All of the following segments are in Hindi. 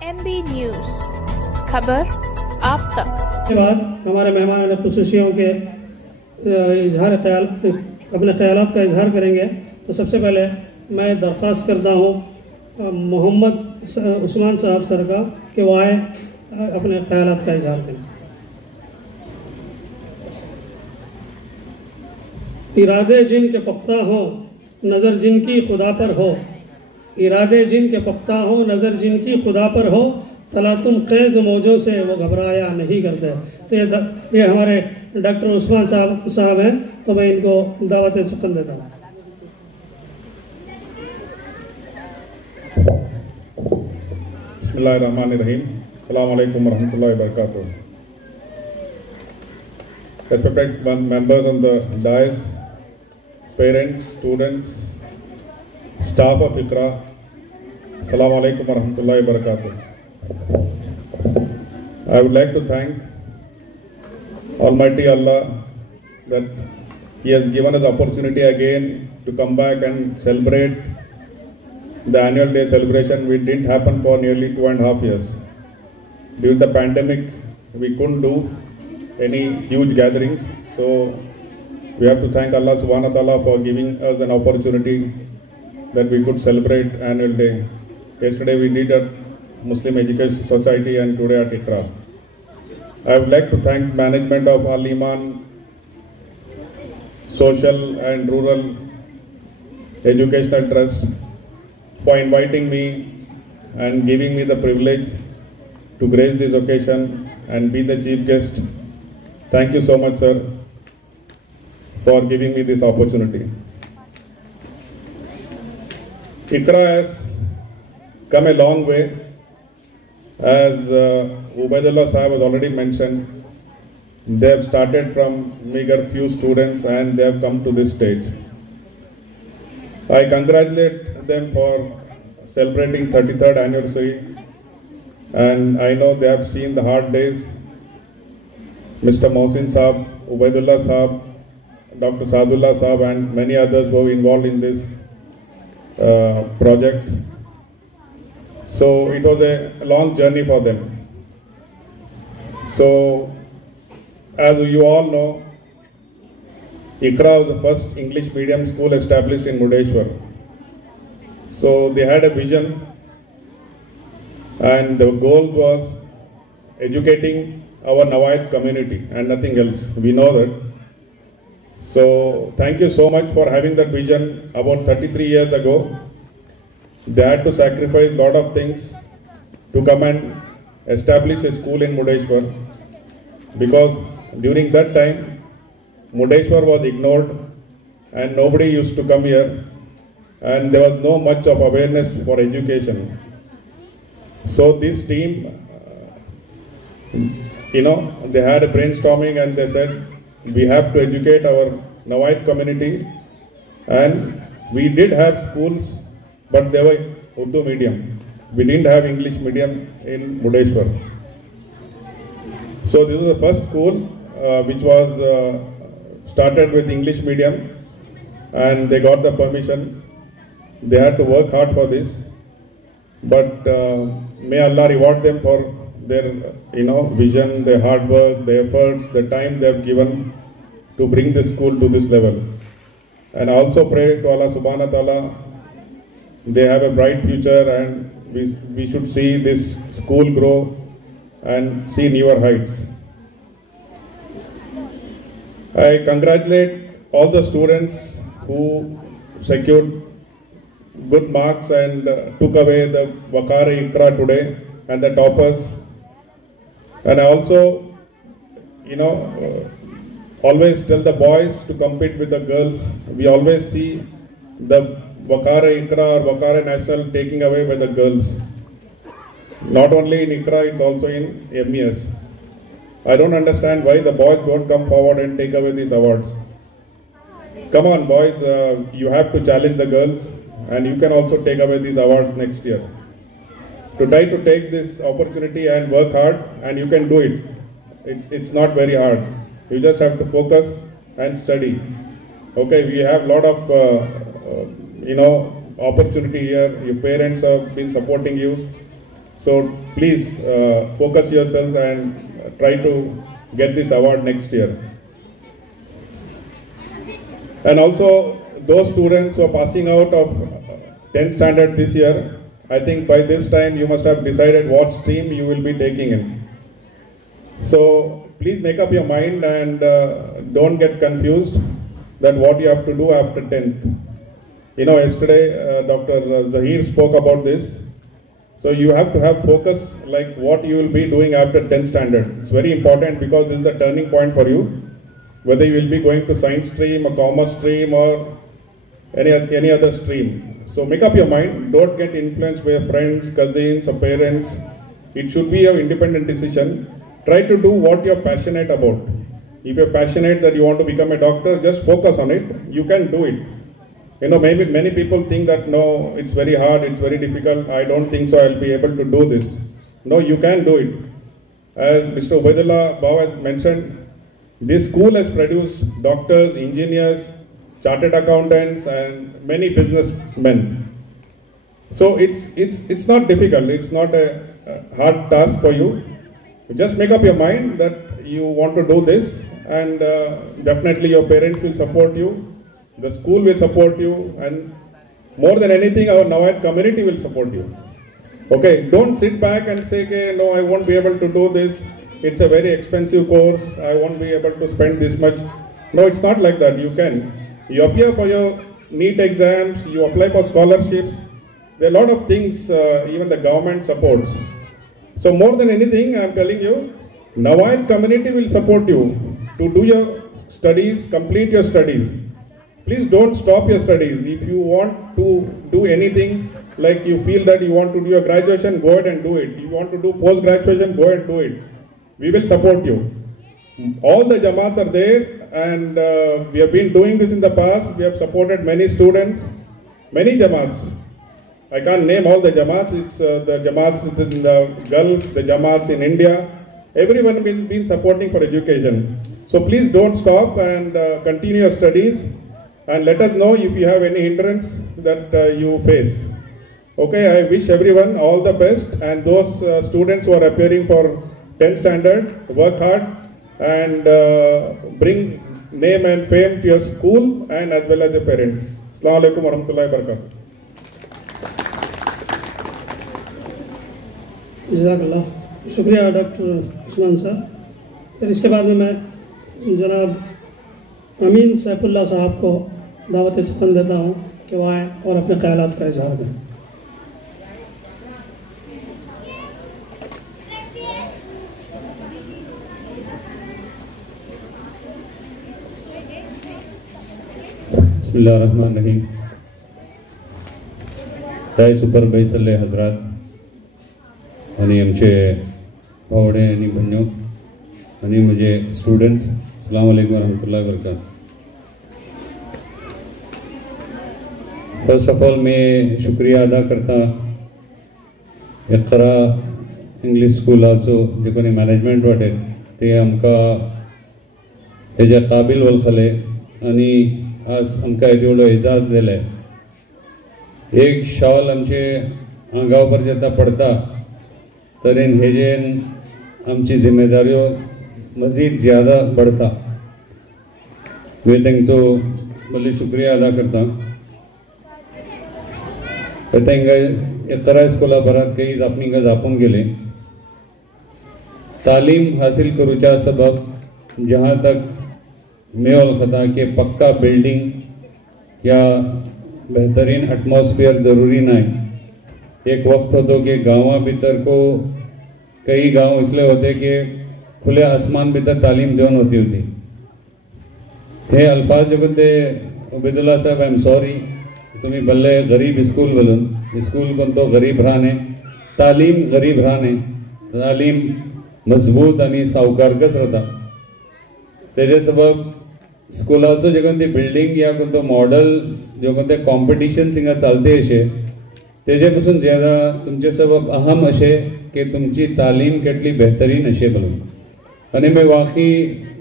MB न्यूज़, खबर आप तक। के बाद हमारे मेहमान ने खुशियों के अपने ख्यालात का इजहार करेंगे। तो सबसे पहले मैं दरख्वास्त करता हूँ मोहम्मद उस्मान साहब सर का कि वो आए अपने ख्यालात का इजहार करें। इरादे जिन के पुख्ता हो, नज़र जिनकी खुदा पर हो। इरादे जिन के पुख्ता हो, नज़र जिनकी खुदा पर हो। तलातुम कैज़ मौजों से वो घबराया नहीं करते। तो ये हमारे डॉक्टर उस्मान साहब हैं, तो मैं इनको दावत सुकन देता हूँ। बिस्मिल्लाहिर्रहमानिर्रहीम। अस्सलाम वालेकुम वरहमतुल्लाहि वबरकातुह। Respected members on the dais, parents, students, staff of IQRA, Assalamu alaikum warahmatullahi wabarakatuh. I would like to thank Almighty Allah that He has given us the opportunity again to come back and celebrate the annual day celebration, which didn't happen for nearly 2.5 years. During the pandemic, we couldn't do any huge gatherings, so we have to thank Allah subhanahu wa ta'ala for giving us an opportunity that we could celebrate annual day. Yesterday we did at Muslim Education Society and today at IQRA. I would like to thank management of Al Iman Social and Rural Educational Trust for inviting me and giving me the privilege to grace this occasion and be the chief guest. Thank you so much, sir, for giving me this opportunity. IQRA has come a long way. As Ubaidullah Sahib has already mentioned, they have started from meager few students and they have come to this stage. I congratulate them for celebrating 33rd anniversary, and I know they have seen the hard days. Mr. Mohsin Saab, Ubaidullah Saab, Dr. Sadullah Saab and many others were involved in this project. So it was a long journey for them. So as you all know, IQRA was the first English medium school established in Murdeshwar. So they had a vision and the goal was educating our Nawait community and nothing else. We know that. So thank you so much for having that vision. About 33 years ago, they had to sacrifice a lot of things to come and establish a school in Murdeshwar, because during that time Murdeshwar was ignored and nobody used to come here and there was no much of awareness for education. So this team, they had a brainstorming and they said we have to educate our Nawait community, and we did have schools but they were Urdu medium. We didn't have English medium in Murdeshwar. So this was the first school which was started with English medium, and they got the permission. They had to work hard for this, but may Allah reward them for their vision, their hard work, their efforts, the time they have given to bring this school to this level. And I also pray to Allah subhanahu wa ta'ala, they have a bright future and we should see this school grow and see newer heights. I congratulate all the students who secured good marks and took away the Wakare IQRA today and the toppers. And I also, always tell the boys to compete with the girls. We always see the Wakare IQRA or Wakare National taking away by the girls. Not only in IQRA, it's also in MES. I don't understand why the boys don't come forward and take away these awards. Come on boys, you have to challenge the girls and you can also take away these awards next year. To try to take this opportunity and work hard, and you can do it. It's not very hard. You just have to focus and study. Okay, we have a lot of opportunity here. Your parents have been supporting you. So please focus yourselves and try to get this award next year. And also those students who are passing out of 10th standard this year, I think by this time you must have decided what stream you will be taking in. So please make up your mind and don't get confused that what you have to do after 10th. You know, yesterday Dr. Zahir spoke about this. So you have to have focus like what you will be doing after 10th standard. It's very important because this is the turning point for you. Whether you will be going to science stream, a commerce stream, or any other stream. So make up your mind. Don't get influenced by your friends, cousins, or parents. It should be your independent decision. Try to do what you're passionate about. If you're passionate that you want to become a doctor, just focus on it. You can do it. You know, maybe many people think that no, it's very hard, it's very difficult. I don't think so I'll be able to do this. No, you can do it. As Mr. Ubaidullah Bhav has mentioned, this school has produced doctors, engineers, chartered accountants, and many businessmen. So it's not difficult. It's not a hard task for you. Just make up your mind that you want to do this, and definitely your parents will support you. The school will support you, and more than anything, our Nawayat community will support you. Okay, don't sit back and say, okay, no, I won't be able to do this. It's a very expensive course. I won't be able to spend this much. No, it's not like that. You can. You appear for your NEET exams. You apply for scholarships. There are a lot of things even the government supports. So more than anything, I'm telling you, Nawayat community will support you to do your studies, complete your studies. Please don't stop your studies. If you want to do anything, like you feel that you want to do your graduation, go ahead and do it. If you want to do post-graduation, go ahead and do it. We will support you. All the Jamaats are there, and we have been doing this in the past. We have supported many students, many Jamaats. I can't name all the Jamaats. It's the Jamaats in the Gulf, the Jamaats in India. Everyone has been supporting for education. So please don't stop and continue your studies. And let us know if you have any hindrance that you face. Okay, I wish everyone all the best, and those students who are appearing for 10th standard, work hard and bring name and fame to your school and as well as a parent. Assalamu alaikum warahmatullahi wabarakatuh. जज़ाकल्लाह, शुक्रिया डॉक्टर उस्मान साहब। फिर इसके बाद में मैं जनाब अमीन सैफुल्लाह साहब को दावत सुखन देता हूँ कि वह आएँ और अपने ख्यालात का इजहार करें। बिस्मिल्लाहिर्रहमानिर्रहीम। ताई सुपर बैसले हजरात आणि आमचे भावडे आणि भन्यो आणि मुझे स्टूडेंट्स, अस्सलाम वालेकुम रहमतुल्लाहि व बरकातहू। फर्स्ट ऑफ ऑल मैं शुक्रिया अदा करता इक़रा इंग्लिश स्कूलाचो जे कोणी मॅनेजमेंट वाटे ते आमकां हेजे काबिल वळखले आणि आज आमकां एवढो एजाज दिले। एक शॉल आमचे आंगा पर जेन्ना पडटा तरेन हेजेन आमची जिम्मेदाऱ्यो मजीद ज़्यादा बढ़ता। मैं तेंचो बल्ले शुक्रिया अदा करता। तेंगा इक़रा स्कूला बरात कई आपणिंगा जापून गेले। तालीम हासिल करूच्या सबब जहाँ तक मैं वळखता कि पक्का बिल्डिंग या बेहतरीन एटमॉस्फेयर ज़रूरी नहीं। एक वक्त होतो कि गाँव भीतर को कई गांव इसलिए होते कि खुले आसमान भीतर तालीम देवन होती होती। हे अल्फाज जो कहते उबैदुल्लाह साहब, आई एम सॉरी, तुम्हें बल्ले गरीब स्कूल बोलून स्कूल को तो गरीब राहने, तालीम गरीब राहने, तालीम मजबूत आणि सावकारकच राहता। तेजे सबब स्कूलाचो जे कोणते बिल्डिंग या कोणतो मॉडल जो कोणते कॉम्पिटिशन हिंगा चालते अशे तेजे पासून ज्यादा तुमचे सबब अहम अशे कि तुमची तालीम कितली बेहतरीन अशे बोलून। आणि मैं वाकई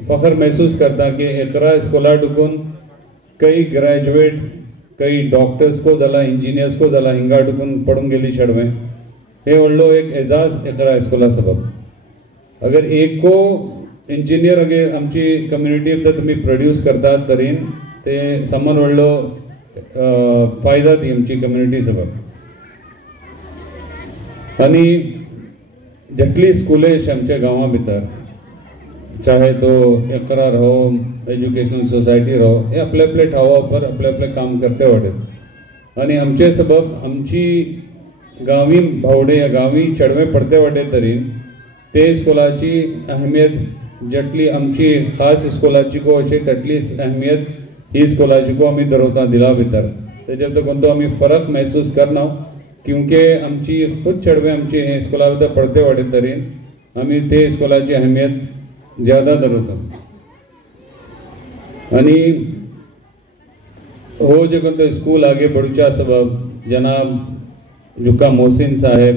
फख्र महसूस करता कि इक़रा स्कूला डुकून कई ग्रेजुएट, कई डॉक्टर्स को जाला, इंजिनियर्स को जाला हिंगा डुकून पडून गेली छडवे। हे व्हडलो एक एजाज इकरा स्कुला सबब. अगर एक को इंजिनियर अगर आमची कम्युनिटी भितर तुम्ही प्रोड्यूस करतात तरीन ते समन व्हडलो फायदा ती आमची कम्युनिटी सबब. आणि जेटली स्कूलेश आमच्या गांवा भितर चाहे तो इकरा रहो एज्युकेशनल सोसायटी रहो हे आपले आपले ठावा पर आपले आपले काम करते वाटेत. आणि आमचे सबब आमची गांवी भावडे या गांवी चेडवे पडते वाटेत तरी ते स्कुलाची अहमियत जेटली आमची खास स्कुलाची को अशी तितलीच अहमियत ही स्कुलाची को आम्ही दरवता दिला भितर. तेजेर तो कोणतो आम्ही फरक महसूस करना क्योंकि आमची खुद चेडवे आमची हे स्कुला भितर पडते वाटेत तरी आम्ही ते स्कुलाची अहमियत ज्यादा दरवता. आणि हो जे कोणतो स्कूल आगे बढ़ूच्या सबब जनाब जुका मोहसिन साहेब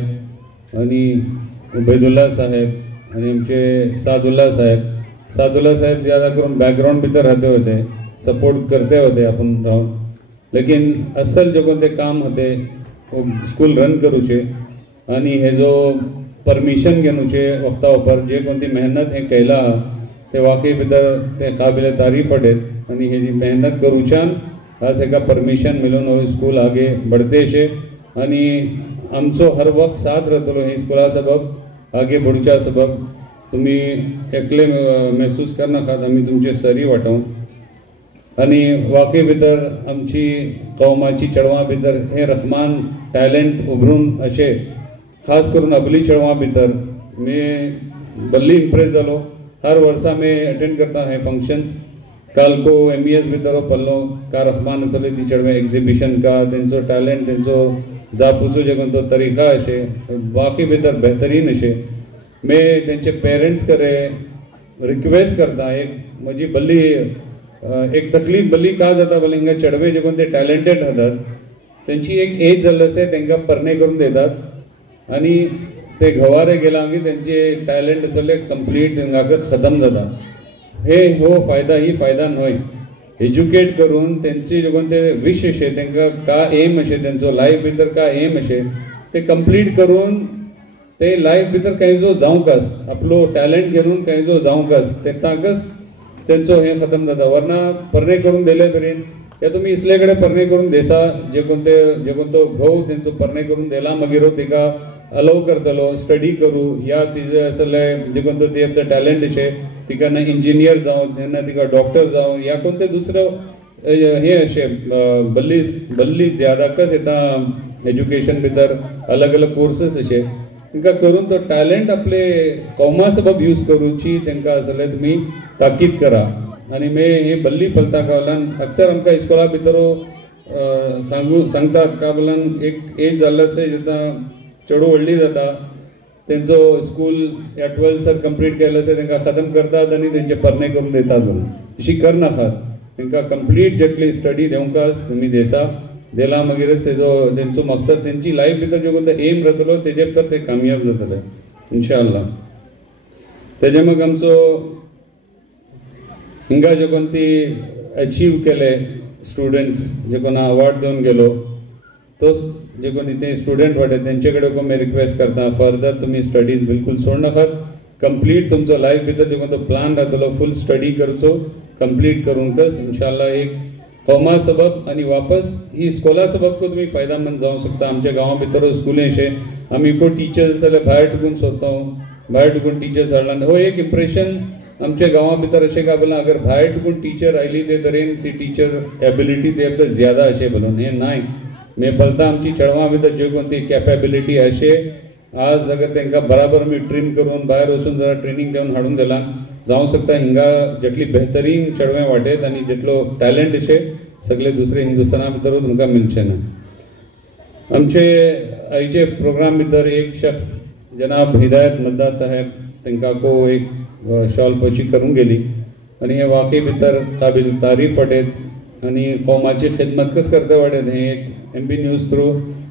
आणि उबैदुल्ला साहेब आणि आमचे सादुल्ला साहेब ज़्यादा करून बॅकग्राउंड भितर राहते होते, सपोर्ट करते होते आपण राहून. लेकिन असल जे कोणते काम होते वो स्कूल रन करूचे आणि हे जो परमिशन घेऊचे वक्ता उपर जे कोणती मेहनत हे केला ते वाकई भितर ते काबिल तारीफ वाटेत. आणि हे जी मेहनत करूच्यान आज एका परमिशन मिळून हो स्कूल आगे बढ़ते शे. आणि आमचो हर वक्त साथ राहतलो हे स्कुला सबब आगे बढ़ूच्या सबब. तुम्ही एकले महसूस करनाकात आम्ही तुमचे सरी वाटाव. आणि वाकई भितर आमची कौमाची चेडवां भितर हे रखमान टॅलेंट उभरून अशे खास करून अबली चेडवां भितर मी बल्ली इम्प्रेस जालो. हर वर्सा मैं अटेंड करता हे फंक्शन्स. काल को MES भितर पल्लो का रखमान असले ती चेडवे एग्जिबिशन का तेंचो टॅलेंट तेंचो जापूचो जे कोणतो तरीका अशे वाकई भितर बेहतरीन अशे. मैं तेंचे पेरेंट्स करे रिक्वेस्ट करता एक म्हजी बल्ली एक तकलीफ बल्ली का जाता बोले हिंगा चेडवे जे कोण ते टॅलेंटेड राहतात त्यांची एक एज जाल्ले आसा तांकां परणे करून देतात आणि ते घवारे गेला की त्यांचे टॅलेंट असले कंप्लीट हिंगा खतम जाता. हे हो फायदा ही फायदा न्हय. एज्युकेट करून त्यांचे जे कोण ते विश अशे तांकां का एम अशे तेंचो लायफ भितर का एम अशे ते कंप्लीट करून ते लायफ भितर काही जो जावंकच आपलो टॅलेंट घेऊन काही जो जावंकच ते ताकच त्यांचो हे खतम जाता. वरना परणे करून दिले तरी या तुम्ही इसलेकडे परणे करून देसा जे कोणतो घोव तेंचो परणे करून दिला मागीर तिका अलाव करतलो स्टडी करू या तिजे असले जे कोणतो ते टॅलेंट अशे तिका ना इंजिनियर जावं ना तिका डॉक्टर जावं या कोणते दुसरं हे अशे बल्ली ज्यादाकच येता एज्युकेशन भितर अलग अलग कोर्सेस अशे तांकां करून तो टॅलेंट आपले कौमा सबब यूज करूची तांकां असले तुम्ही ताकीद करा. आणि मे हे बल्ली पलता कावलान अक्सर आमकां इस्कोला भितर सांगतात का बोलान एक एज जाल्लो आसा जेन्ना चेडूं व्हडली जाता तेंचो स्कूल या 12th सर कंप्लीट केल्लो आसा तांकां खतम करतात आनी तेंचे परणे करून दितात म्हणून तशी करनाकात. तांकां कंप्लीट जेटली स्टडी दिवंकच तुमी देसा दिला मागीरच तेंचो मकसद तेंची लायफ भितर जो कोणतो एम रावतलो तेजे भितर ते कामयाब जातले इन्शाअल्लाह. तेजे मग आमचो हिंगा जे कोण ती अचीव केले स्टुडंट्स जे कोण अवॉर्ड दिवन गेलो तोच जे कोण इथे स्टुडंट वाटे तेंचे कडेन मैं रिक्वेस्ट करता फर्दर तुम्ही स्टडीज बिलकुल सोडनाकात. कंप्लीट तुमचो लायफ भितर जे कोणतो प्लान राहतलो फुल स्टडी करचो कंप्लीट करूनकच इन्शाअल्लाह एक कौमा सबब आणि वापस ही स्कूला सबब को तुम्ही फायदामंद जावं शकता. आमच्या गांवा भितर स्कूले अशे आमी को टीचर्स जाल्यार भायर टुकून सोदता भायर टुकून टीचर्स हाडला हो एक इम्प्रेशन आमच्या गांवा भितर अशें काय बोला अगर भायर टुकून टीचर आयली ते तरेन ती टीचर एबिलिटी ते ज्यादा अशें बोलून हे नाय. मैं पलता आमची चेडवां भितर जे कोण ती कॅपेबिलिटी अशे आज अगर तांकां बराबर आमी ट्रेन करून भायर वचून जरा ट्रेनिंग दिवन हाडून दिला जावं शकता हिंगा जेटली बेहतरीन चेडवें वाटेत आनी जेटलो टॅलेंट अशे सगळे दुसरे हिंदुस्थाना भितर तुमकां मेळचे ना. आमचे आयचे प्रोग्राम भितर एक शख्स जनाब हिदायत मद्दा साहेब तांकां को एक शॉल पची करून गेली आणि हे वाकई भितर काबिल तारीफ वाटेत आणि कौमाची खिदमत कस करता वाटेत. हे एक MP न्यूज थ्रू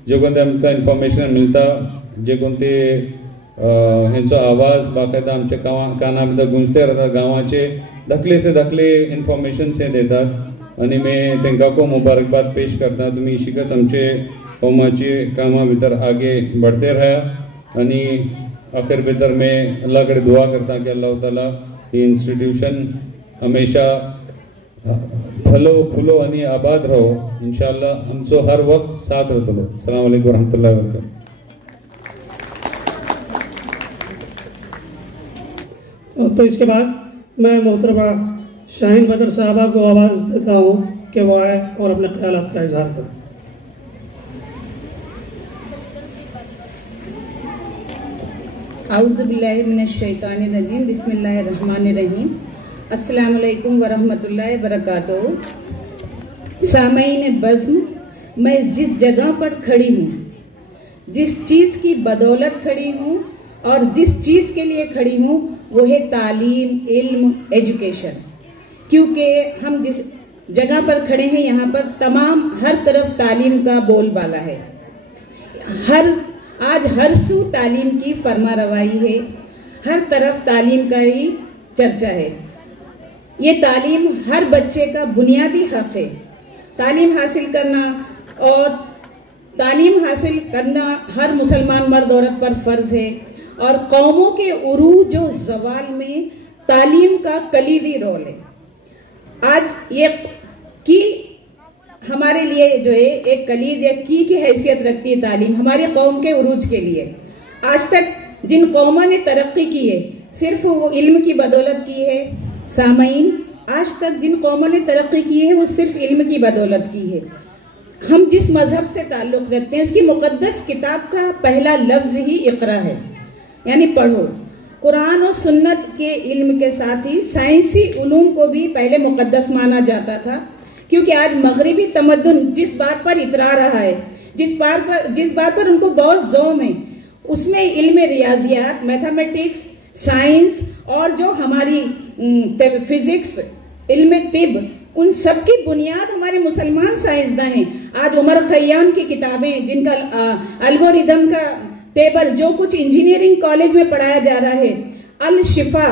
जे कोणते आमकां इन्फॉर्मेशन मिळता जे कोणते हेंचो आवाज बाकायदा आमच्या काना भितर गुंजते राहतात गांवाचे धाकले से धाकले इन्फॉर्मेशन से देतात आणि मी तांकां को मुबारकबाद पेश करता. तुम्ही शिकस आमचे कौमाचे कामा भितर आगे बढ़ते रहा. आणि आखिर भितर में अल्लाह कड़े दुआ करता कि अल्लाह ताला ये इंस्टीट्यूशन हमेशा फलो फूलो आणि आबाद रहो इंशाअल्लाह हमसो हर वक्त साथ रहतो। अस्सलाम वालेकुम रहमतुल्लाहि व बरकातहू। तो इसके बाद मैं मोहतरमा शाहीन बदर साहबा को आवाज़ देता हूँ कि वो आए और अपने ख्यालात का इजहार करें। आउज़ुबिल्लाहि मिनश्शैतानिर्रजीम बिस्मिल्लाहिर्रहमानिर्रहीम। अस्सलामु अलैकुम व रहमतुल्लाहि व बरकातहू। सामईन बज़्म, मैं जिस जगह पर खड़ी हूँ, जिस चीज़ की बदौलत खड़ी हूँ और जिस चीज़ के लिए खड़ी हूँ वो है तालीम, इल्म, एजुकेशन। क्योंकि हम जिस जगह पर खड़े हैं यहाँ पर तमाम हर तरफ तालीम का बोलबाला है। आज हर सू तालीम की फरमा रवाई है, हर तरफ तालीम का ही चर्चा है। ये तालीम हर बच्चे का बुनियादी हक है। तालीम हासिल करना और तालीम हासिल करना हर मुसलमान मर्द औरत पर फर्ज है और कौमों के उरूज व ज़वाल में तालीम का कलीदी रोल है। आज ये की हमारे लिए जो है एक कलीद या की हैसियत रखती है तालीम हमारी कौम के उरूज के लिए। आज तक जिन कौमों ने तरक्की की है सिर्फ वो इल्म की बदौलत की है। सामईन, आज तक जिन कौमों ने तरक्की की है वो सिर्फ इल्म की बदौलत की है। हम जिस मजहब से ताल्लुक़ रखते हैं उसकी मुक़द्दस किताब का पहला लफ्ज़ ही इक़रा है, यानी पढ़ो। कुरान और सुन्नत के इल्म के साथ ही साइंसी उलूम को भी पहले मुक़द्दस माना जाता था, क्योंकि आज मगरिबी तमद्दुन जिस बात पर इतरा रहा है, जिस बात पर उनको बहुत ज़ौम है, उसमें इल्म रियाजियात, मैथमेटिक्स, साइंस और जो हमारी फिजिक्स, इल्म तिब, उन सब की बुनियाद हमारे मुसलमान साइंसदान हैं। आज उमर खय्याम की किताबें, जिनका एल्गोरिदम का टेबल जो कुछ इंजीनियरिंग कॉलेज में पढ़ाया जा रहा है, अल शिफा,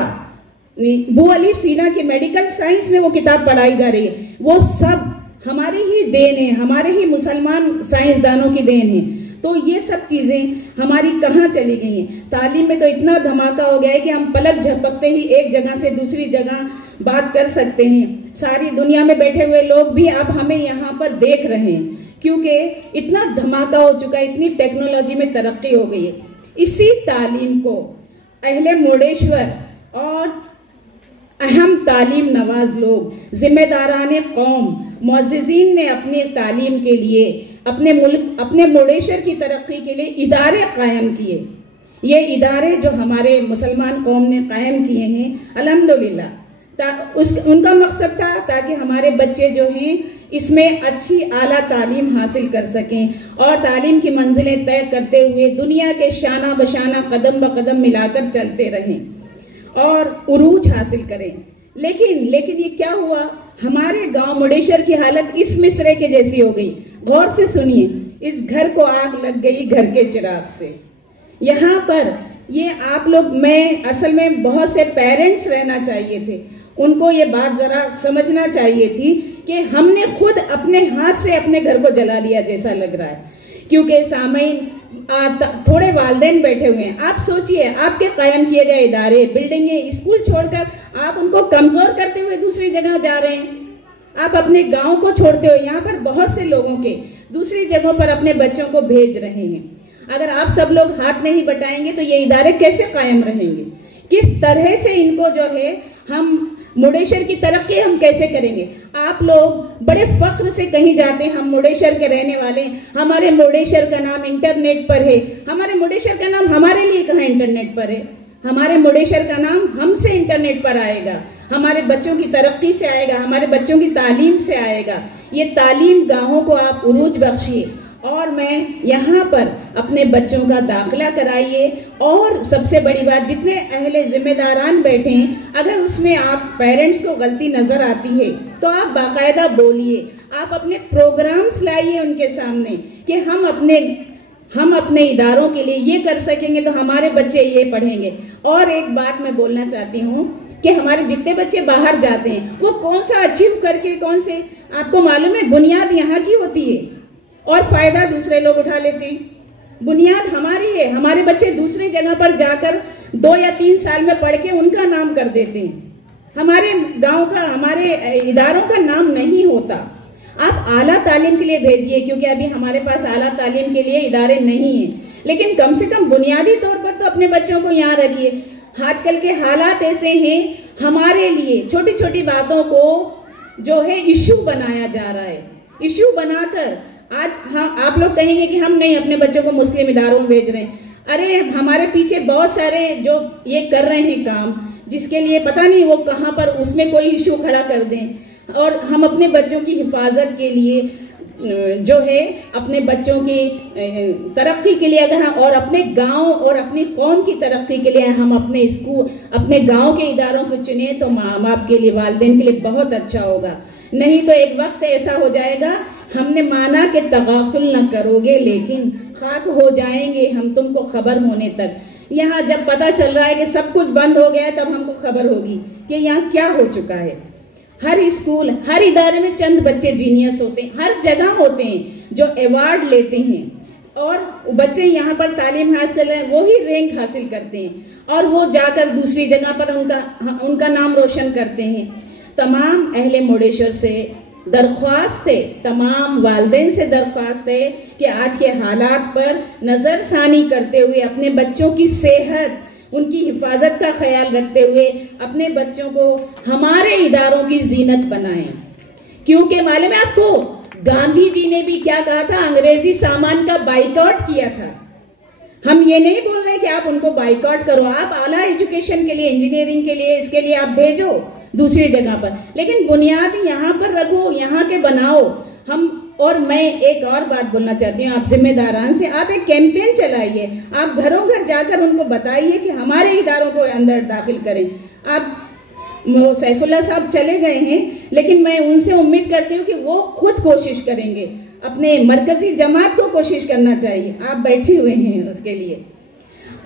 बू अली सीना की मेडिकल साइंस में वो किताब पढ़ाई जा रही है, वो सब हमारी ही देन है, हमारे ही मुसलमान साइंसदानों की देन है। तो ये सब चीज़ें हमारी कहाँ चली गई हैं। तालीम में तो इतना धमाका हो गया है कि हम पलक झपकते ही एक जगह से दूसरी जगह बात कर सकते हैं। सारी दुनिया में बैठे हुए लोग भी अब हमें यहाँ पर देख रहे हैं, क्योंकि इतना धमाका हो चुका है, इतनी टेक्नोलॉजी में तरक्की हो गई है। इसी तालीम को अहले मुर्देश्वर और अहम तालीम नवाज लोग, जिम्मेदारान कौम, मुअज़्ज़िज़ीन ने अपने तालीम के लिए, अपने मुल्क, अपने मुर्देश्वर की तरक्की के लिए इदारे कायम किए। ये इदारे जो हमारे मुसलमान कौम ने कायम किए हैं, अल्हम्दुलिल्लाह, उनका मकसद था ताकि हमारे बच्चे जो हैं इसमें अच्छी आला तालीम हासिल कर सकें और तालीम की मंजिलें तय करते हुए दुनिया के शाना बशाना कदम ब कदम मिलाकर चलते रहें और उरूज हासिल करें। लेकिन ये क्या हुआ, हमारे गांव मुर्देश्वर की हालत इस मिसरे के जैसी हो गई। गौर से सुनिए, इस घर को आग लग गई घर के चिराग से। यहाँ पर ये आप लोग, मैं असल में बहुत से पेरेंट्स रहना चाहिए थे, उनको ये बात जरा समझना चाहिए थी कि हमने खुद अपने हाथ से अपने घर को जला लिया जैसा लग रहा है। क्योंकि सामईन, थोड़े वालिदैन बैठे हुए हैं, आप सोचिए, आपके कायम किए गए इदारे, बिल्डिंगें, स्कूल छोड़कर आप उनको कमजोर करते हुए दूसरी जगह जा रहे हैं। आप अपने गांव को छोड़ते हो, यहाँ पर बहुत से लोगों के दूसरी जगहों पर अपने बच्चों को भेज रहे हैं। अगर आप सब लोग हाथ नहीं बटाएंगे तो ये इदारे कैसे कायम रहेंगे? किस तरह से इनको जो है हम मुर्देश्वर की तरक्की हम कैसे करेंगे? आप लोग बड़े फख्र से कहीं जाते हैं, हम मुर्देश्वर के रहने वाले, हमारे मुर्देश्वर का नाम इंटरनेट पर है। हमारे मुर्देश्वर का नाम हमारे लिए कहाँ इंटरनेट पर है? हमारे मुर्देश्वर का नाम हमसे इंटरनेट पर आएगा, हमारे बच्चों की तरक्की से आएगा, हमारे बच्चों की तालीम से आएगा। ये तालीम गाहों को आप उरूज बख्शिए और मैं यहाँ पर अपने बच्चों का दाखिला कराइए। और सबसे बड़ी बात, जितने अहले जिम्मेदारान बैठे हैं, अगर उसमें आप पेरेंट्स को गलती नजर आती है तो आप बाकायदा बोलिए, आप अपने प्रोग्राम्स लाइए उनके सामने कि हम अपने इदारों के लिए ये कर सकेंगे तो हमारे बच्चे ये पढ़ेंगे। और एक बात मैं बोलना चाहती हूँ कि हमारे जितने बच्चे बाहर जाते हैं वो कौन सा अचीव करके, कौन से, आपको मालूम है, बुनियाद यहाँ की होती है और फायदा दूसरे लोग उठा लेते हैं। बुनियाद हमारी है। हमारे बच्चे दूसरी जगह पर जाकर 2 या 3 साल में पढ़ के उनका नाम कर देते हैं, हमारे गांव का, हमारे इदारों का नाम नहीं होता। आप आला तालीम के लिए भेजिए, क्योंकि अभी हमारे पास आला तालीम के लिए इदारे नहीं हैं, लेकिन कम से कम बुनियादी तौर पर तो अपने बच्चों को यहाँ रखिए। आजकल के हालात ऐसे हैं, हमारे लिए छोटी छोटी बातों को जो है इश्यू बनाया जा रहा है। इश्यू बनाकर आज आप लोग कहेंगे कि हम नहीं अपने बच्चों को मुस्लिम इदारों में भेज रहे हैं। अरे हमारे पीछे बहुत सारे जो ये कर रहे हैं काम, जिसके लिए पता नहीं वो कहाँ पर उसमें कोई इश्यू खड़ा कर दें। और हम अपने बच्चों की हिफाजत के लिए जो है, अपने बच्चों की तरक्की के लिए अगर हम, और अपने गांव और अपनी कौम की तरक्की के लिए हम अपने स्कूल, अपने गांव के इदारों को चुने तो माँ बाप के लिए, वालिदैन के लिए बहुत अच्छा होगा। नहीं तो एक वक्त ऐसा हो जाएगा, हमने माना कि तगाफुल न करोगे, लेकिन खाक हो जाएंगे हम तुमको खबर होने तक। यहाँ जब पता चल रहा है कि सब कुछ बंद हो गया, तब हमको खबर होगी कि यहाँ क्या हो चुका है। हर स्कूल, हर इदारे में चंद बच्चे जीनियस होते हैं, हर जगह होते हैं जो अवार्ड लेते हैं, और बच्चे यहाँ पर तालीम हासिल कर रहे हैं, वो ही रैंक हासिल करते हैं, और वो जाकर दूसरी जगह पर उनका नाम रोशन करते हैं। तमाम अहले मुर्डेश्वर से दरख्वास्त है, तमाम वालिदैन से दरख्वास्त है कि आज के हालात पर नजरसानी करते हुए अपने बच्चों की सेहत, उनकी हिफाजत का ख्याल रखते हुए अपने बच्चों को हमारे इदारों की जीनत बनाएं। क्योंकि मालूम है आपको, गांधी जी ने भी क्या कहा था, अंग्रेजी सामान का बाइकआउट किया था। हम ये नहीं बोल रहे कि आप उनको बाइकआउट करो, आप आला एजुकेशन के लिए, इंजीनियरिंग के लिए, इसके लिए आप भेजो दूसरी जगह पर, लेकिन बुनियाद यहाँ पर रखो, यहाँ के बनाओ। और मैं एक और बात बोलना चाहती हूँ आप जिम्मेदारान से, आप एक कैंपेन चलाइए, आप घरों घर जाकर उनको बताइए कि हमारे इदारों को अंदर दाखिल करें। आप सैफुल्लाह साहब चले गए हैं, लेकिन मैं उनसे उम्मीद करती हूँ कि वो खुद कोशिश करेंगे, अपने मरकजी जमात को कोशिश करना चाहिए। आप बैठे हुए हैं उसके लिए,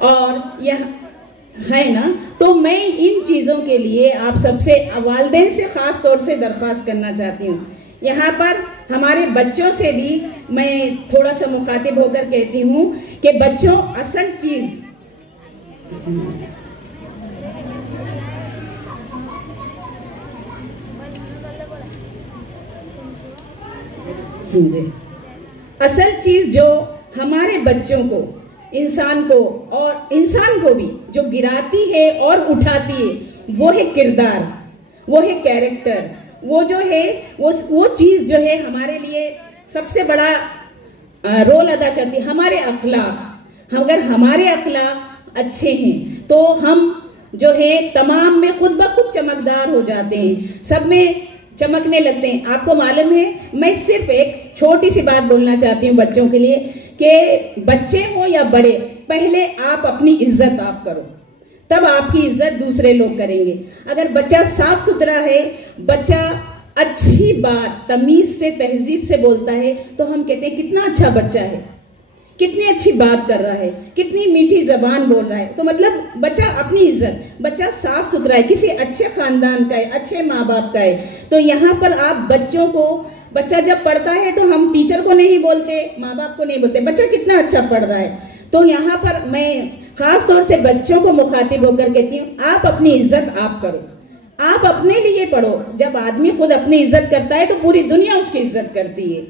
और यह है ना, तो मैं इन चीजों के लिए आप सबसे, वालिदैन से खास तौर से दरख्वास्त करना चाहती हूँ। यहाँ पर हमारे बच्चों से भी मैं थोड़ा सा मुखातिब होकर कहती हूँ कि बच्चों, असल चीज असल चीज जो हमारे बच्चों को, इंसान को, और इंसान को भी जो गिराती है और उठाती है, वो है किरदार, वो है कैरेक्टर, वो जो है वो चीज जो है हमारे लिए सबसे बड़ा रोल अदा करती है। हमारे अखलाक, अगर हमारे अखलाक अच्छे हैं तो हम जो है तमाम में खुद ब खुद चमकदार हो जाते हैं, सब में चमकने लगते हैं। आपको मालूम है, मैं सिर्फ एक छोटी सी बात बोलना चाहती हूँ बच्चों के लिए कि बच्चे हो या बड़े, पहले आप अपनी इज्जत आप करो, तब आपकी इज्जत दूसरे लोग करेंगे। अगर बच्चा साफ सुथरा है, बच्चा अच्छी बात तमीज से, तहजीब से बोलता है, तो हम कहते हैं कितना अच्छा बच्चा है, कितनी अच्छी बात कर रहा है, कितनी मीठी जबान बोल रहा है। तो मतलब बच्चा अपनी इज्जत, बच्चा साफ सुथरा है, किसी अच्छे खानदान का है, अच्छे माँ बाप का है। तो यहाँ पर आप बच्चों को, बच्चा जब पढ़ता है तो हम टीचर को नहीं बोलते, माँ बाप को नहीं बोलते, बच्चा कितना अच्छा पढ़ रहा है। तो यहाँ पर मैं खास तौर से बच्चों को मुखातिब होकर कहती हूँ, आप अपनी इज्जत आप करो, आप अपने लिए पढ़ो। जब आदमी खुद अपनी इज्जत करता है तो पूरी दुनिया उसकी इज्जत करती है।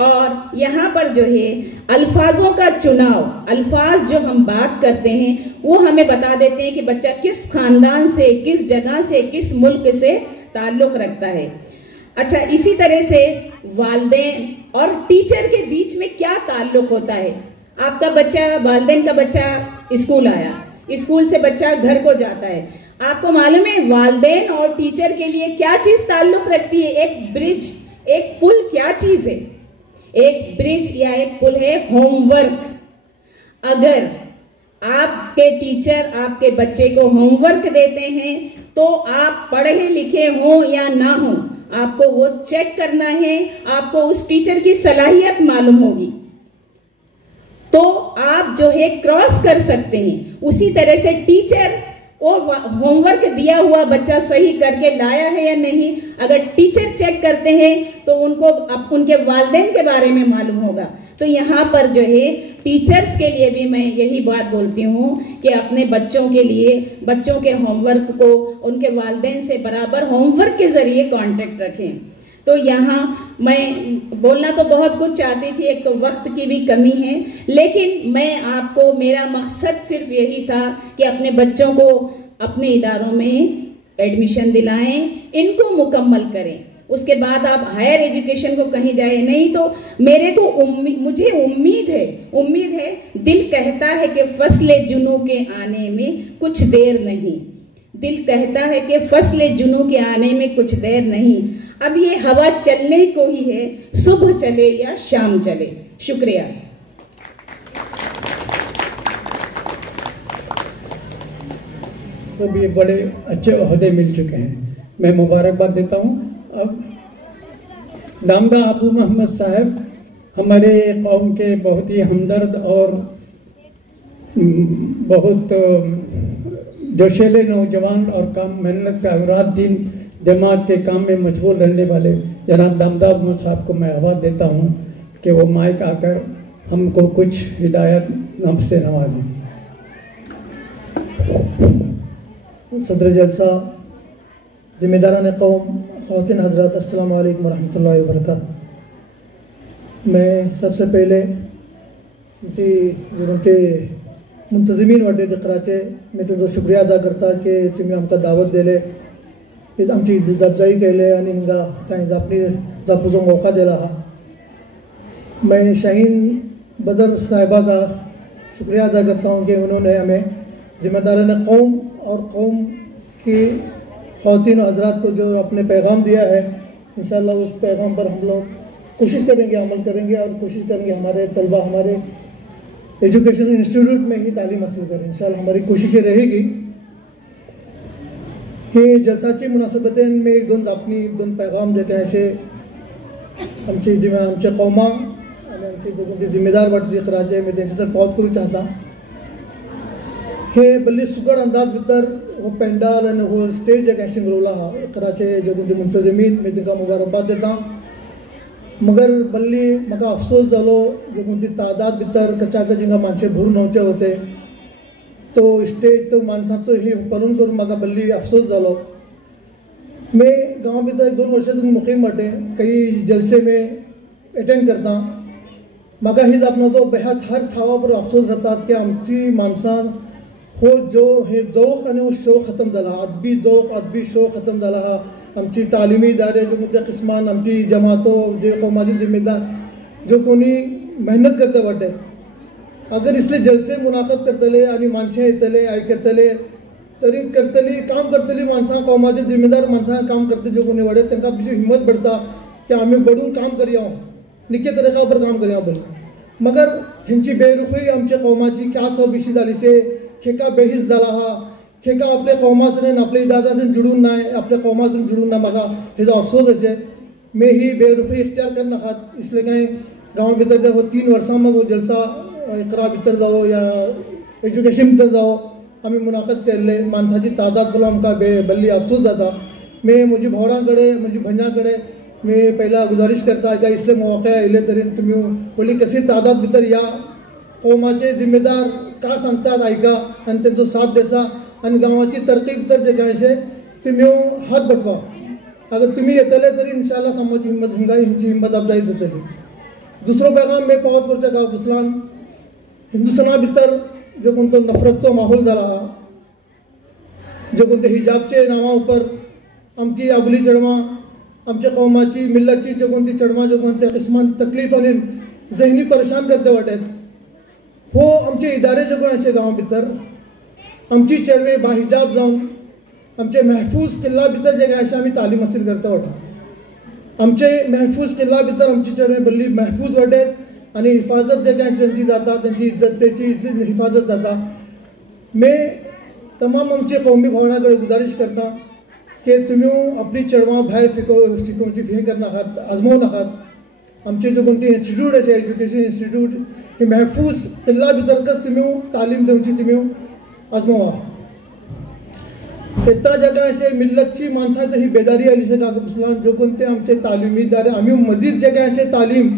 और यहाँ पर जो है अल्फाजों का चुनाव, अल्फाज जो हम बात करते हैं वो हमें बता देते हैं कि बच्चा किस खानदान से, किस जगह से, किस मुल्क से ताल्लुक रखता है। अच्छा, इसी तरह से वालिदैन और टीचर के बीच में क्या ताल्लुक होता है। आपका बच्चा, वालिदैन का बच्चा स्कूल आया, स्कूल से बच्चा घर को जाता है, आपको मालूम है वालिदैन और टीचर के लिए क्या चीज ताल्लुक रखती है। एक ब्रिज, एक पुल क्या चीज है। एक ब्रिज या एक पुल है होमवर्क। अगर आपके टीचर आपके बच्चे को होमवर्क देते हैं तो आप पढ़े लिखे हो या ना हो, आपको वो चेक करना है, आपको उस टीचर की सलाहियत मालूम होगी, तो आप जो है क्रॉस कर सकते हैं। उसी तरह से टीचर और होमवर्क दिया हुआ बच्चा सही करके लाया है या नहीं, अगर टीचर चेक करते हैं तो उनको उनके वालिदैन के बारे में मालूम होगा। तो यहाँ पर जो है टीचर्स के लिए भी मैं यही बात बोलती हूँ कि अपने बच्चों के लिए बच्चों के होमवर्क को उनके वालिदैन से बराबर होमवर्क के जरिए कांटेक्ट रखें। तो यहाँ मैं बोलना तो बहुत कुछ चाहती थी, एक तो वक्त की भी कमी है, लेकिन मैं आपको मेरा मकसद सिर्फ यही था कि अपने बच्चों को अपने इदारों में एडमिशन दिलाएं, इनको मुकम्मल करें, उसके बाद आप हायर एजुकेशन को कहीं जाए। नहीं तो मुझे उम्मीद है, दिल कहता है कि फसले जुनू के आने में कुछ देर नहीं, दिल कहता है कि फसले जुनू के आने में कुछ देर नहीं। अब ये हवा चलने को ही है, सुबह चले या शाम चले। शुक्रिया। तो भी बड़े अच्छे ओहदे मिल चुके हैं, मैं मुबारकबाद देता हूँ। अब दामदा अबू मोहम्मद साहब हमारे कौम के बहुत ही हमदर्द और बहुत जोशीले नौजवान और काम मेहनत का रात दिन जमात के काम में मशगूल रहने वाले जनाब दामदा अबू साहब को मैं आवाज़ देता हूँ कि वो माइक आकर हमको कुछ हिदायत नफ्स से नवाजें। सदर जलसा, ज़िम्मेदारान कौम, ख़वातीन हज़रात, अस्सलाम वालेकुम रहमतुल्लाहि व बरकातहू। मैं सबसे पहले उनके मुंतज़मीन वड्डे दिक्राचे मैं तो शुक्रिया अदा करता कि तुम्हें हमका दावत दिले, आमची इज्जत अफजाई केले आणि हिंगा कांय जापूचो मौका दिला हा। मैं शाहीन बदर साहिबा का शुक्रिया अदा करता हूँ कि उन्होंने हमें ज़िम्मेदारान कौम और कौम की ख़वातीन हज़रात को जो अपने पैगाम दिया है, इंशाअल्लाह उस पैगाम पर हम लोग कोशिश करेंगे, अमल करेंगे और कोशिश करेंगे हमारे तलबा हमारे एजुकेशन इंस्टीट्यूट में ही तालीम हासिल करें। इंशाअल्लाह हमारी कोशिशें रहेगी। हे जलसाची मुनासबतेन में एक दोन पैगाम देते हैं असे आमचे कौमा आणि आमचे जिम्मेदार वाटते दिकराचे मैं तेंचे सर पावत करूंक चाहता। हे बल्ली सुगड अंदाज भितर वो पेंडाल आणि वो स्टेज जे कॅशिंग रोला हा कराचे जो मुंतजमीन मैं तांकां मुबारकबाद देता। मगर बल्ली म्हाका अफसोस जालो जो कोणती तादाद भितर कचाकच हिंगा माणसे भरून नव्हते होते, तो स्टेज तो माणसांचो ही पळून करून म्हाका बल्ली अफसोस जालो। मैं गांव भितर 2 वर्सां मुकीम वाटे कई जलसे में अटेंड करता। म्हाका ही आपणाचो बेहद हर थावा पर अफसोस जातात की आमची माणसां हो जो हे जोक आणि शो खत्म जाला, अदबी जोक अदबी शो खत्म जाला हा। आमची तालिमी इदारे जो त्या किस्मान आमची जमातो जे कौमाचे जिम्मेदार जो कोणी मेहनत करते वाटे, अगर इसले जलसे मुनाकद करतले आणि माणसे येतले आयकतले तरी करतली काम करतली माणसां कौमाचे जिम्मेदार माणसां काम करते जो कोणी वाटे तांकां बिजी हिम्मत बढ़ता कि आम्ही बडून काम करया निके तरीका पर काम करया बोल। मगर हेंची बेरुखी आमच्या कौमाची क्या सो बिशी जाली से खेका बेहिस जाला हा, खेका आपल्या कौमासन आपल्या इदारासन जुडून नाही, आपल्या कौमासन जुडून ना। म्हाका हेजो अफसोस असे मैं ही बेरुखी इख्तियार करना खात इसलिए कहीं गांव भितर जे 3 वर्सां मग वो जलसा इकरा भितर जावो या एजुकेशन भितर जावो आम्ही मुनाकद केल्ले माणसाची तादाद पळोवन आमकां बल्ली अफसोस जाता। मैं म्हजी भावडांकडे म्हजी भयणाकडे मैं पहला गुजारिश करता का इसले मौके आयले तरी तुम्ही पयली कशी तादाद भितर या कौमाचे जिम्मेदार का सांगतात आयका आणि त्यांचो साथ देसा आणि गांवाची तरकी भितर जे काय अशें तुम्ही हात बटवा। अगर तुम्ही येतले तरी इंशाअल्लाह समाजाची हिम्मत हिंची हिम्मत अफजाई जातली। दुसरो पैगाम मैं पावत करचे का मुसलान हिंदुस्थाना भितर जो कोणतो नफरतचो माहोल जाला हा, जो कोणते हिजाबचे नावा उपर आमची आबली चेडवां आमच्या कौमाची मिल्लतची जो कोणती चेडवां जो कोणत्या किस्मान तकलीफ आनी जहनी परेशान करते वाटेत हो आमचे इदारे जो कोण अशे गांवा भितर आमची चेडवे बाहिजाब जावन आमचे महफूज किल्ला भितर जे काय अशें आमी तालीम हासील करता वता। आमचे महफूज किल्ला भितर आमची चेडवे बल्ली महफूज वाटेत आणि हिफाजत जे काय त्यांची जाता त्यांची इज्जतेची हिफाजत जाता। मैं तमाम आमचे कौमी भावनाकडे गुजारिश करता कि तुम्ही आपली चेडवां भायर शिकोवची हे करनाकात, आजमाव नाकात। आमचे जो कोणते इन्स्टिट्यूट असे एज्युकेशन इन्स्टिट्यूट हे महफूज किल्ला भितरच तुम्ही तालीम दिवची तुम्ही आजमावा। येता जगा अशे मिल्लतची माणसांची ही बेदारी आली से काका मुसलान जो कोणते आमचे तालिमीदार आम्ही मजीद जे काय असे तालीम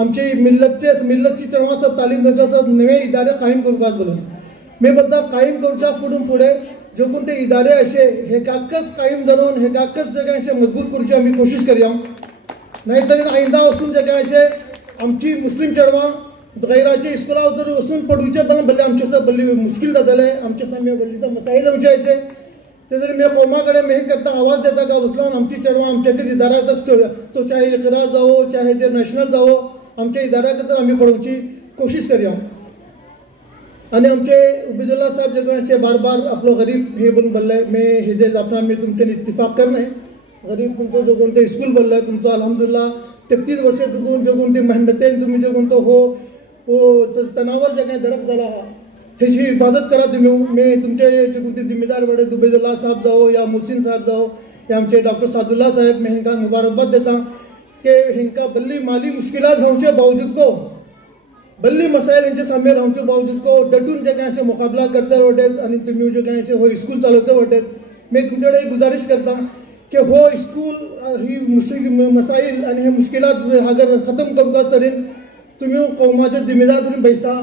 आमची मिल्लतची चळवळ तालीम दिवचा नवे इदारे कायम करपाक बोलून मी बोलता कायम करच्या फुडें जोकून ते इदारे असे हे काकच कायम धरून हे काकच जगह असे मजबूत करची आम्ही कोशिश करया नाहीतरी आयंदा वचून जगह असे आमची मुस्लिम चळवळ गैराचे स्कुला तर वचून पडूचे भले आमचे बल्ली मुश्किल जातले आमचे सामने बल्लीचा मसाईल आमचे असे ते जरी मी कौमाकडे मी करता आवाज देता का वचलावन आमची चळवळ आमच्या इदारा तो चाहे इकरा जावो चाहे ते नॅशनल जावो आमच्या इदारा तर आम्ही पडोवची कोशिश करया आणि आमचे उबैदुल्ला साहब जगह बार बार आपलो गरीब हे बनून बोलले मैं हेजे अपना मी तुमचे इत्तिफाक करणे गरीब तुमचं जो कोणते स्कूल बोलले तुमचं अल्हम्दुलिल्लाह 33 वर्ष जो कोणती मेहनतेन तुम्ही जो कोणतो हो तनावर जगह दरक झाला हा हेची हिफाजत करा तुम्ही मी तुमचे जो कोणते जिम्मेदार बडे उबैदुल्ला साहब जाओ या मुहसिन साहब जाओ या आमचे डॉक्टर सादुल्ला साहब मैं हिंका मुबारकबाद देता कि हिंका बल्ली माली मुश्किलात होने बावजूद को बल्ली मसाइल इनके सामने रहने बावजूद को डटून जगह से मुकाबला करते वटेत आणि तुम्ही जो कहीं से हो स्कूल चालवते वटेत मैं तुमच्याकडे गुजारिश करता कि हो स्कूल ही मसाइल आणि हे मुश्किलात अगर खत्म करता तरेन तुम्ही कौमाचे जिम्मेदार तरी बैसा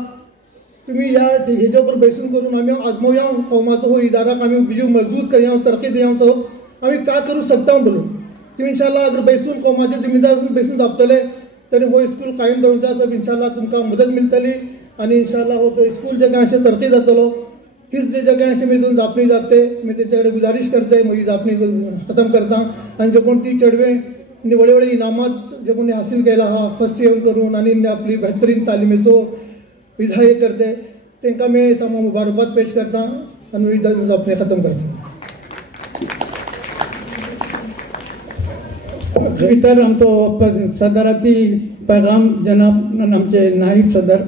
तुम्ही या हेच्यावर बैसून करून आम्ही आजमावया कौमाचो हो इदाराक आम्ही बिजू मजबूत करया तरक्की दियांचो आम्ही का करू शकता बोलून तुम्ही इंशाल्लाह अगर बैसून कौमाचे जिम्मेदार बैसून जापतले तरी हो स्कूल कायम दवरचा सब इंशाल्लाह तुमकां मदत मिळतली आणि इंशाल्लाह हो स्कूल जगह अशें तरक्की जातलो हीच जे जगह अशें मी जापणी जापते मी तेच्याकडे गुजारिश करते म्हजी जापणी खतम करता आणि जे कोण ती चेडवे व्हडे व्हडे इनामात जे कोणी हासील केला हा फर्स्ट इयर करून आणि आपली बेहतरीन तालिमेचो विधाय करते तांकां मी सामो मुबारकबाद पेश करता आणि म्हजी जापणी खतम करता इतर हम तो सदराती पैगाम जनाब आमचे नायब सदर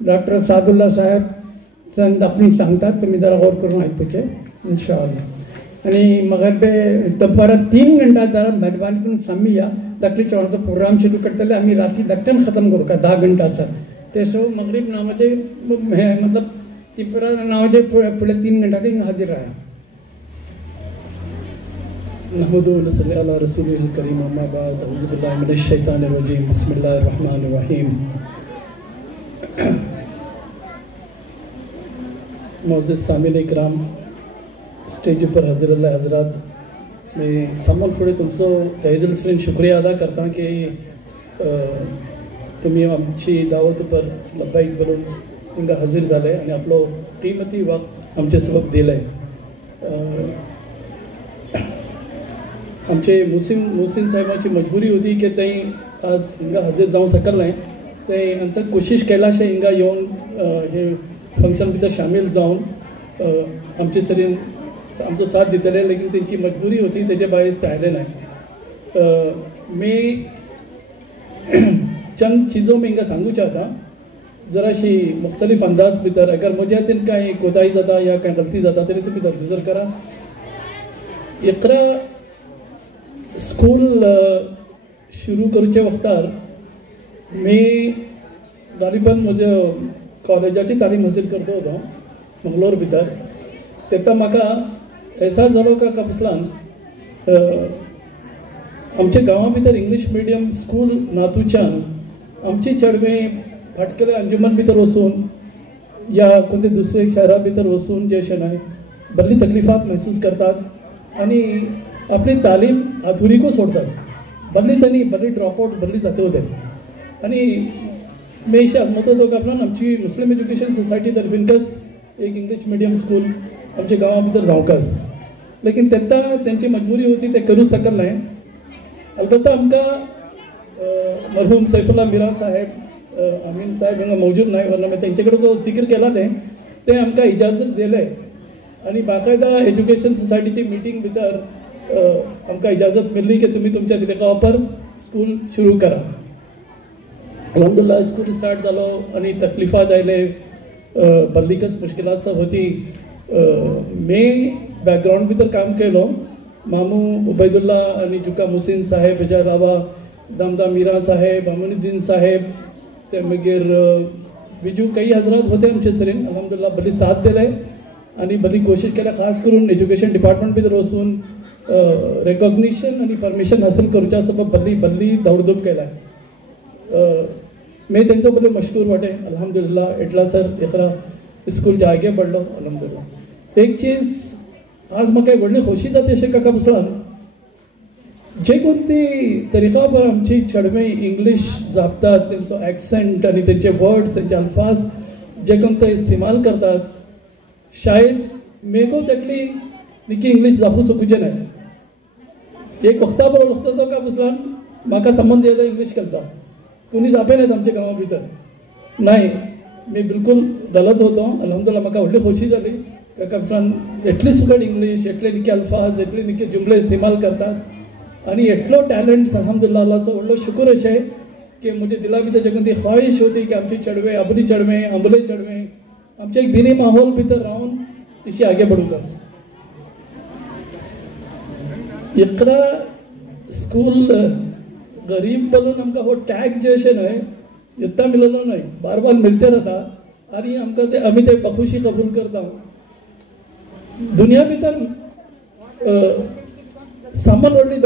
डॉक्टर सादुल्ला साहेब चंद अपनी सांगतात तुम्ही जरा गौर करून आयकुचे इंशाअल्लाह आणि मगरबे दोपहर 3 घंटा जरा मेहरबानी करून सामिया दाखली चवणाचो प्रोग्राम सुरू करतले आम्ही राती दक्कन खत्म करू का 10 घंटा सर ते सो मगरीब नावाचे मतलब तिपरा नावाचे पुढे 3 घंटा काही हाजीर आहे नहमदुहु व नसल्ली अला रसूलिल करीम अम्मा बाद अऊज़ु बिल्लाहि मिनश शैतानिर रजीम बिस्मिल्लाहिर रहमानिर रहीम मोअज़्ज़िज़ सामीन इकराम स्टेज पर हज़रत हज़रात मैं समोर फुडें तुमचो तहे दिलसून शुक्रिया अदा करता की तुम्ही आमची दावत पर लब्बाईक बोलून हिंगा हजीर जाले आणि आपलो कीमती वक्त आमचे सबब दिले आमचे मुहसिन साहेबांची मजबुरी होती की ते आज हिंगा हजर जावं शकले ते नंतर कोशिश केला शे हिंगा येवन हे फंक्शन भितर शामील जावन आमचे सरीन आमचो साथ दितले लेकिन तेंची मजबुरी होती तेजे भायर ते आयले नाही मी चंद चीजों में हिंगा सांगू चाहता जराशी मुख्तलिफ अंदाज भितर अगर म्हज्या हातीन कांय कोताही जाता या कांय गलती जाता तरी तुमी दरगुजर करा इकरा स्कूल शुरू करचे वक्तार मी गालिबन म्हज्या कॉलेजाची तालीम हासील करता होतो मंगलोर भितर तेन्ना म्हाका एहसास जालो का कसलान आमच्या गांवा भितर इंग्लीश मिडियम स्कूल नातूच्यान आमची चेडवे फाटकेले अंजुमन भितर वचून या कोणते दुसरे शहरा भितर वचून जे अशें न्हय बरी तकलिफात महसूस करतात आणि आपली तालीम अधुरी को सोडतात बरी ड्रॉपआउट बरी जाते होते आणि मी अशें आत्महत्या जो कारणान आमची मुस्लिम एज्युकेशन सोसायटी तर्फीनकच एक इंग्लिश मिडियम स्कूल आमच्या गांवा भितर जावंकच लेकिन तेन्ना तेंची मजबुरी होती ते करूंक शकले नाही अलबत्ता आमकां मरहूम सैफुल्ला मीरा साहेब अमीन साहेब हांगा मौजूद नाही वरना मी तेंचे कडेन जो जिक्र केला ते आमकां इजाजत दिले आणि बाकायदा एज्युकेशन सोसायटीची मिटींग भितर आमकां इजाजत मेळ्ळी की तुमी तुमच्या दिलेका पर स्कूल सुरू करा अल्हम्दुलिल्लाह स्कूल स्टार्ट जालो आणि तकलिफात आयले बल्लीकच मुश्किलात सब होती मैं बैकग्राउंड भितर काम केलो मामू उबैदुल्ला आणि जुका मुहसिन साहेब हेच्या अलावा दामदा मीरा साहेब अमीनुद्दीन साहेब ते मागीर बिजू काही हजरात होते आमचे सरीन अल्हम्दुलिल्लाह बरी साथ दिले आणि बरी कोशिश केल्या खास करून एज्युकेशन डिपार्टमेंट भितर वचून रेकॉग्निशन आणि परमिशन हासिल करच्या सबब बरी दौडधूप केला मैं तेंचो बरे मशकूर वाटे अल्हम्दुलिल्लाह एटला सर एकरा स्कूल जे आगे बढ़लो अल्हम्दुलिल्लाह। एक चीज आज म्हाका व्हडली खोशी जाता अशें काका बसलां जे कोणती तरिका पर आमची चेडवे इंग्लीश जापतात तेंचो एक्सेंट आनी तेंचे वर्ड्स तेंचे अल्फाज जे कोण ते इस्तेमाल करतात शायद मेको तेकली निकी इंग्लीश जावू शकूचे नाही। एक वक्ता पर वक्ता तो का बसलां म्हाका संबंध येता इंग्लीश करता कोणी जापे नाहीत आमच्या गांवा भितर नाही मी बिलकुल गलत होतो अल्हम्दुलिल्लाह म्हाका व्हडली खोशी जाली काका बसलां एटली सुगड इंग्लीश एटले निके अल्फाज एटले निके जुमले इस्तेमाल करतात आणि एटलो टॅलेंट अल्हम्दुलिल्लाह अल्लाहचो व्हडलो शुक्र अशें की म्हज्या दिला भितर जगून ती ख्वाहिश होती की आमचे चेडवे अबरी चेडवे अंबले चेडवे आमचे एक दिनी माहोल भितर रावन तशी आगे बढूंक इकरा स्कूल गरीब बोलून आमकां हो टॅग जे अशें न्हय येता मिळलो न्हय बार बार मिळते राहता आणि आमकां ते आमी ते बखुशी कबूल करता। दुनिया भितर सामान व्हडली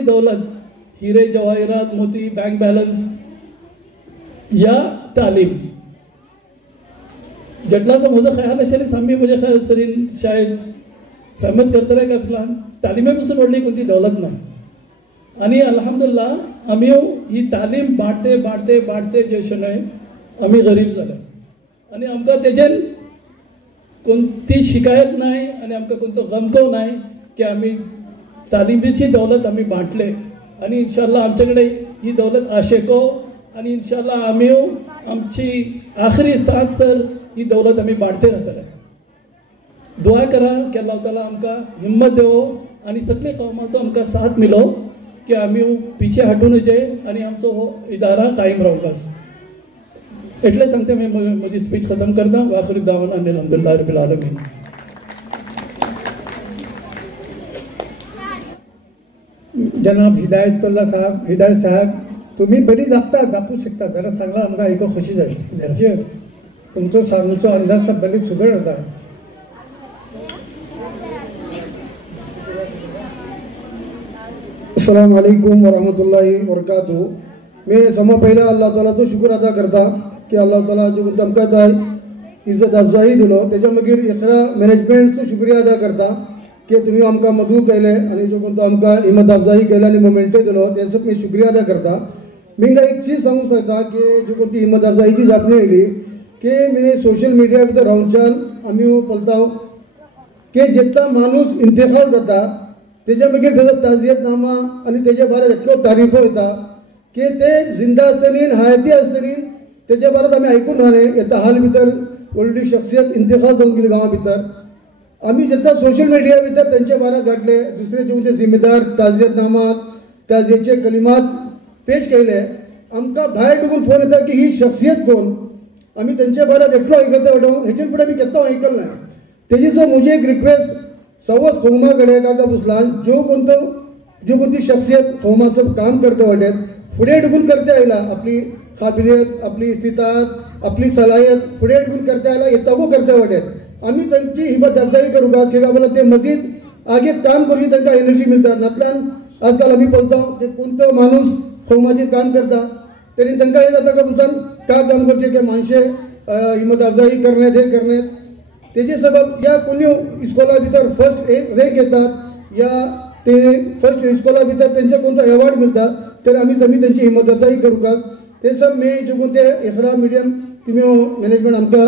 दौलत हिरे जवाहिरात मोती बँक बॅलन्स या तालीम जटलाचा म्हजो ख्याल अशें सामी म्हज्या ख्याल सरीन शायद सहमत करतले का प्लान तालिमे पासून व्हडली कोणती दौलत ना आणि अल्हम्दुलिल्लाह आमी ही तालीम बाळटे जे अशें न्हय आमी गरीब जाले आणि आमकां तेजेर कोणती शिकायत नाही आणि आमकां कोणतो गमको नाही की आमी तालिमेची दौलत आमी बांटले आणि इंशाल्लाह आमचे कडेन ही दौलत आशेको आणि इंशाल्लाह आमी आमची आखरी सांस सर ही दौलत आमी बांटते राहतले। दुआ करा की अल्लाह ताला आमकां हिम्मत देवो आणि सगळे कौमाचो आमकां साथ मिलो की आमी पिछे हटू नजे आणि आमचो हो इदारा कायम रावपास। एटले सांगते मी म्हजी स्पीच खतम करता व आखिरी दावाना अल्हम्दुलिल्लाह रब्बिल आलमीन। जनाब हिदायत साहेब तुम्ही बरी जापू शकता जरा सांगला आमकां ऐको खुशी जाली तुमचो सांगूचो अंदाज बरी सुगड होता। अस्सलाम वालेकुम वरहमतुल्लाहि वबरकातुहू। मैं समा पहला अल्लाह ताला तो शुक्र अदा करता की अल्लाह ताला जो आमकां इज्जत अफजाई दिलो तेच्या मागीर इकरा मॅनेजमेंटचो शुक्रिया अदा करता की तुम्ही आमकां मदू केले आणि जो कोणतो आमकां हिम्मत अफजाई केली आणि मोमेंटो दिलो तेचो मी शुक्रिया अदा करता। मिंगा एक चीज सांगूंक सोदता की जो कोणती हिम्मत अफजाईची जापणी येयली की मी सोशल मिडिया भितर रावच्यान आमी पळता की जेन्ना माणूस इंतेकाल जाता तेच्या मागीर तेजो ताजियतनामा आणि तेच्या बारा इतल्यो तारीफो येता की ते जिंदा आसतनी हयाती आसतनी तेच्या बारात आमी आयकून रावले येता हाल भितर व्हडली शख्सियत इंतेकाल जावन गेली गांवा भितर आमी जेन्ना सोशल मिडिया भितर तेंचे बारा घडले दुसरे जे ते जिम्मेदार ताजियतनामा ताजियेचे कलिमात पेश केले आमकां भायर डुकून फोन येता की ही शख्सियत कोण आमी तेंच्या बारात एटलो आयकता वडो हेचे फुडें आमी केन्ना आयकल ना। तेजी सर म्हजी एक रिक्वेस्ट सवस खौमा कडेन काका बुसलां जो कोणती शख्सियत खौमा सब काम करते वाटेत फुडें डुकून करते आयला आपली काबिलियत आपली इस्तिताअत आपली सलाहियत फुडें डुकून करते आयला येतागो करते वाटेत आमी तांची हिम्मत अफजाई करूंक की बाबा ते मजीद आगे काम करची तांकां एनर्जी मिळता नातल्यान आजकाल आमी पळयता की कोणतो माणूस खौमाचेर काम करता तरी तांकां हे जाता का का काम करचे की माणशे हिम्मत अफजाई करण्यात हे करण्यात तेजे सबब या कोणी इस्कोला भितर फर्स्ट रँक येतात या ते फर्स्ट इस्कोला भितर तेंचे कोणतो अवॉर्ड मिळतात तर आमी तेंची हिम्मत अफजाई करूंक ते सब मे जे कोणते इकरा मिडियम तुमी मॅनेजमेंट आमकां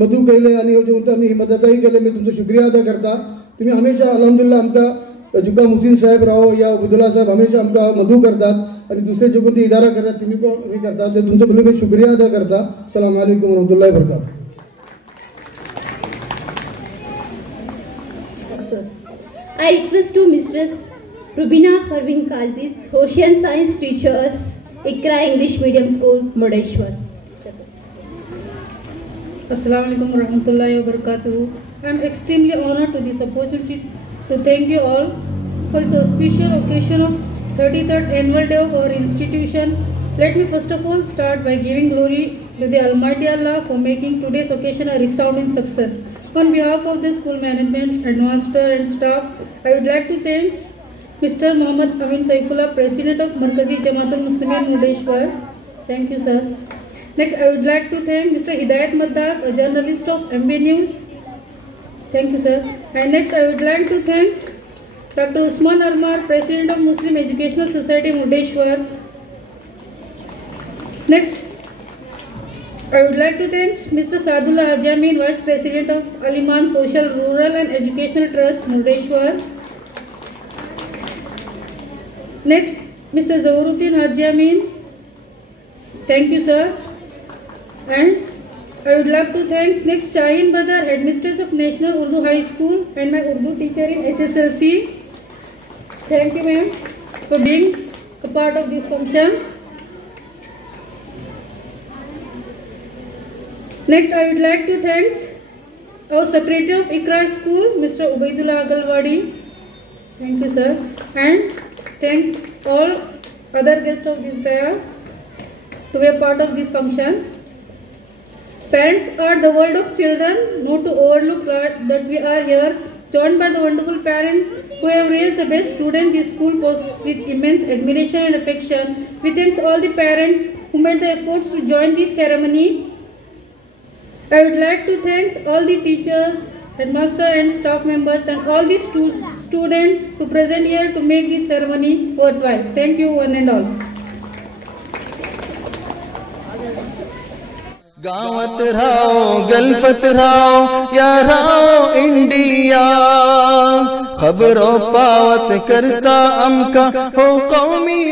मदू केले आणि जे कोणते आमी हिम्मत अफजाई केले मी तुमचो शुक्रिया अदा करता। तुम्ही हमेशा अल्हम्दुलिल्लाह आमकां जुका मुसीन साहेब राव या अब्दुल्ला साहेब हमेशा आमकां मदू करतात आणि दुसरे जे कोणते इदारा करतात तुम्ही पण करतात ते तुमचो बरोबर शुक्रिया अदा करता। अस्सलाम वालेकुम वरहमतुल्लाहि वबरकातुहू। I request to Mistress Rubina Parveen Qazi, Social Science Teachers, Ikra English Medium School, Murdeshwar. Assalamu alaikum warahmatullahi wabarakatuh. I am extremely honored to this opportunity to thank you all for this auspicious occasion of 33rd annual day of our institution. Let me first of all start by giving glory to the Almighty Allah for making today's occasion a resounding success. On behalf of the school management, headmaster and staff, I would like to thank Mr. Muhammad Amin Saifullah, President of Markazi Jamaatul Muslimin Murdeshwar, Thank you, sir. Next, I would like to thank Mr. Hidayat Maddas, a journalist of MB News. Thank you, sir. And next, I would like to thank Dr. Usman Armar, President of Muslim Educational Society, Murdeshwar. Next, I would like to thank Mr. Sadullah Haji Amin, Vice President of Aliman Social, Rural and Educational Trust, Murdeshwar. Next, Mr. Zawaruddin Haji Amin. Thank you, sir. And I would like to thank next Shaheen Badar, Headmistress of National Urdu High School and my Urdu teacher in HSLC. Thank you, ma'am, for being a part of this function. Next, I would like to thank our Secretary of Iqra School, Mr. Ubaidullah Agalwadi. Thank you, sir. And thank all other guests of this dais to be a part of this function. Parents are the world of children, not to overlook that we are here, joined by the wonderful parents who have raised the best student this school posts with immense admiration and affection. We thank all the parents who made the efforts to join this ceremony. I would like to thank all the teachers, headmaster and staff members and all the students who present here to make this ceremony worthwhile. Thank you one and all. गावत रहो गलफत रहो या रहो इंडिया खबरों पावत करता अमका हो कौमी